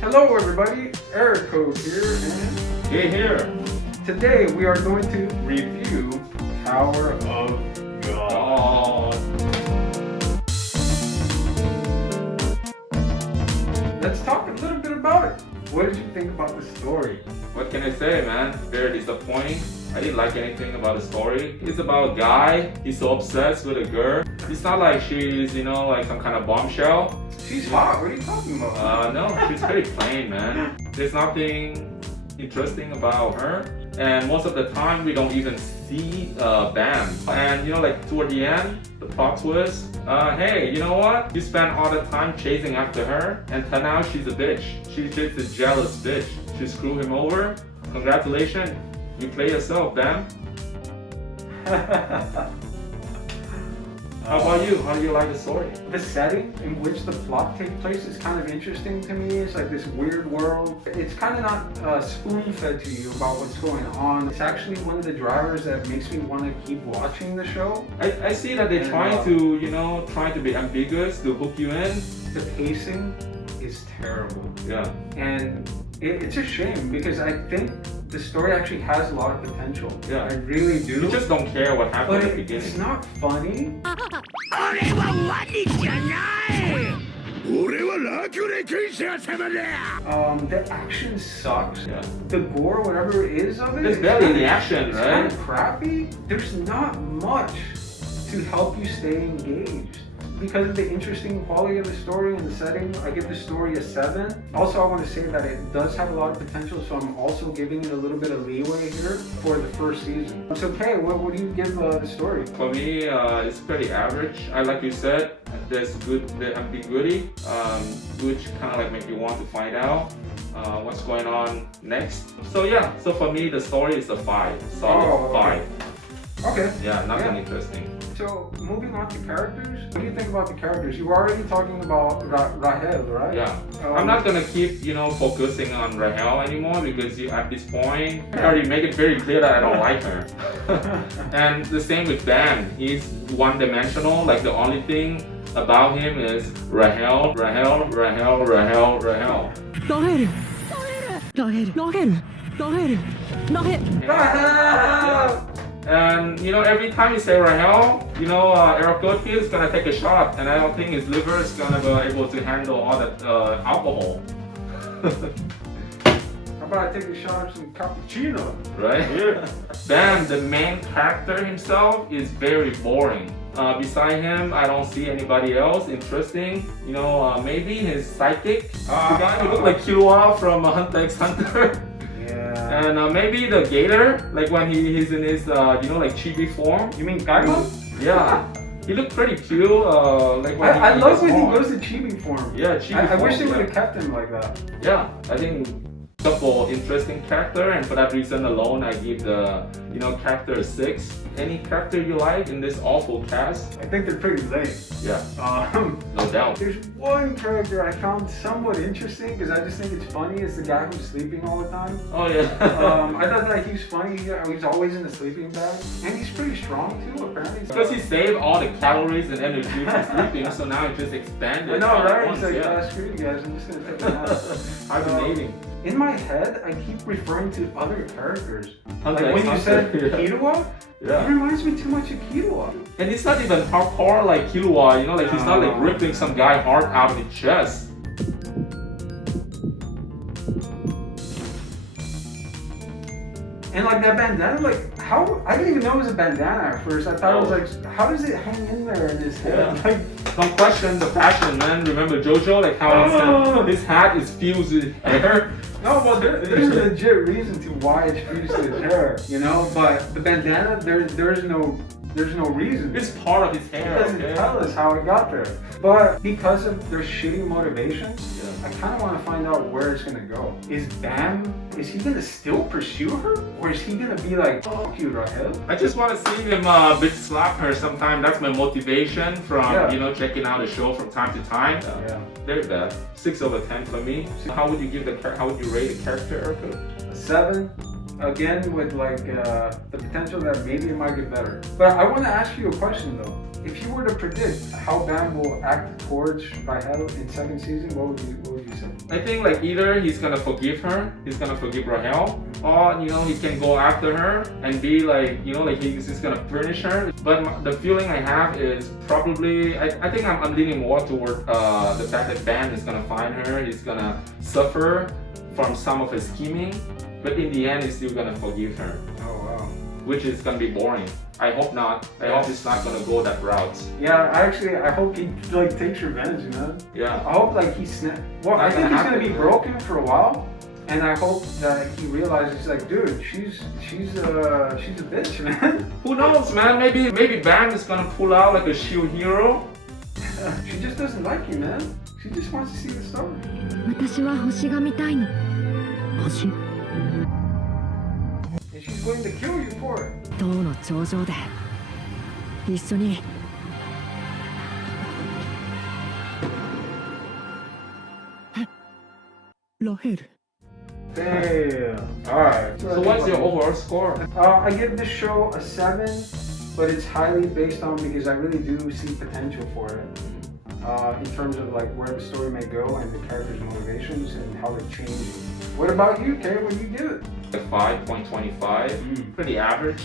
Hello everybody, Erico here, and Here. today we are going to review Tower of God. Oh, Let's talk a little bit about it. What did you think about the story? what can I say, man? Very disappointing. I didn't like anything about the story. It's about a guy. He's so obsessed with a girl. It's not like she's, like some kind of bombshell. She's hot, what are you talking about? No, she's very plain, man. There's nothing interesting about her. And most of the time, we don't even see Bam. And toward the end, the plot twist, hey, you know what? You spend all the time chasing after her, and turn out she's a bitch. She's just a jealous bitch. She screwed him over. Congratulations, you play yourself, Bam. How about you? How do you like the story? The setting in which the plot takes place is kind of interesting to me. It's like this weird world. It's kind of not spoon-fed to you about what's going on. It's actually one of the drivers that makes me want to keep watching the show. I see that they're trying to be ambiguous to hook you in. The pacing is terrible. Yeah. And it's a shame because I think the story actually has a lot of potential. Yeah. I really do. You just don't care what happened But at the beginning. it's not funny. The action sucks. Yeah. The gore, whatever it is of it, There's it's barely kinda- any action, it's right? kind of crappy. There's not much to help you stay engaged. Because of the interesting quality of the story and the setting, I give the story a 7. Also, I want to say that it does have a lot of potential, so I'm also giving it a little bit of leeway here for the first season. It's okay. What do you give the story? For me, it's pretty average. Like you said, there's the ambiguity, which kind of like make you want to find out what's going on next. So yeah, so for me, the story is a 5, solid Oh, okay. 5. Okay. Yeah, nothing Yeah. interesting. So, moving on to characters, what do you think about the characters? You were already talking about Rahel, right? Yeah, I'm not gonna keep focusing on Rahel anymore because at this point I already make it very clear that I don't like her. And the same with Bam. He's one-dimensional. Like the only thing about him is Rahel, Rahel, Rahel, Rahel, Rahel. And every time you say Rahel, Eric Goldfield is gonna take a shot, and I don't think his liver is gonna be able to handle all that alcohol. How about I take a shot of some cappuccino? Right? Yeah. Bam, the main character himself is very boring. Beside him, I don't see anybody else interesting. Maybe his sidekick, the guy who looked like Killua from Hunter x Hunter. Yeah. And maybe the gator, like when he's in his, like chibi form. You mean Gaimon? Yeah. He looked pretty cute, like when I love gets when he home. goes to chibi form. Yeah, chibi I form. wish they would yeah. have kept him like that. Yeah, I think couple interesting character, and for that reason alone, I give the character a 6. Any character you like in this awful cast? I think they're pretty lame. Yeah, Um, no doubt. There's one character I found somewhat interesting because I just think it's funny. It's the guy who's sleeping all the time. Oh yeah. I thought that he's funny. He's always in the sleeping bag, and he's pretty strong too. Apparently, Because he saved all the calories and energy from sleeping, so now it just expanded. I know, all at right? once, He's like, yeah. screw you guys. I'm just gonna take a nap. Hibernating. In my head, I keep referring to other characters. Hunter Like when x you Hunter, said yeah. Killua, it Yeah. reminds me too much of Killua. And he's not even hardcore like Killua, he's not like ripping some guy heart out of his chest. And like that bandana, like how I didn't even know it was a bandana at first. I thought it was like, how does it hang in there in his head? Yeah. Like, Don't question the fashion, man. Remember JoJo, like how his hat is fused with hair. no, well, there's a legit reason to why it's fused to his hair, But the bandana, there's no reason. It's part of his It hair. doesn't Okay? tell us how it got there. But because of their shitty motivations, Yeah. I kind of want to find out where it's gonna go. Is he gonna still pursue her, or is he gonna be like, fuck you, Rahel? I just want to see him bitch slap her sometime. That's my motivation from checking out the show from time to time. Yeah. Very bad. 6/10 for me. How would you rate the character, Erica? A 7. Again, with the potential that maybe it might get better. But I want to ask you a question though. If you were to predict how Bam will act towards Rahel in second season, what would you say? I think like either he's gonna forgive her, he's gonna forgive Rahel, or he can go after her and be like like he's just gonna punish her. But the feeling I have is probably I think I'm leaning more toward the fact that Bam is gonna find her, he's gonna suffer from some of his scheming, but in the end he's still gonna forgive her. Oh wow. Which is gonna be boring. I hope not. I hope he's not gonna go that route. Yeah, I hope he like takes revenge, man. Yeah. I hope like he Well, I think he's gonna be broken for a while, and I hope that he realizes like, dude, she's a bitch, man. Who knows, man? Maybe Bam is gonna pull out like a shield hero. She just doesn't like you, man. She just wants to see the story. 私は星が見たいの。星？ And she's willing to kill you for it. 塔の頂上で一緒に。ラヘル。 Damn. Alright. So what's your overall score? I give this show a 7, but it's highly based on because I really do see potential for it. In terms of like where the story may go and the characters' motivations and how they're changing. What about you, Kay? What do you give it? A 5.25. Pretty average.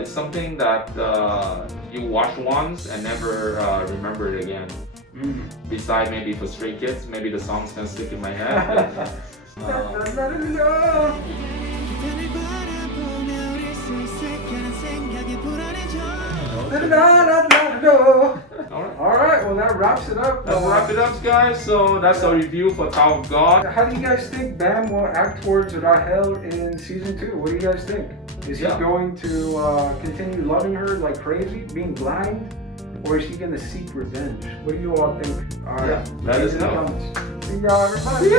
It's something that you watch once and never remember it again. Besides maybe for Stray Kids, maybe the songs can stick in my head. Alright, well that wraps it up. Let's wrap it up, guys. So that's our review for Tower of God. How do you guys think Bam will act towards Rahel in season 2? What do you guys think? Is he going to continue loving her like crazy, being blind? Or is he going to seek revenge? What do you all think? Alright, let us know. See y'all, everybody.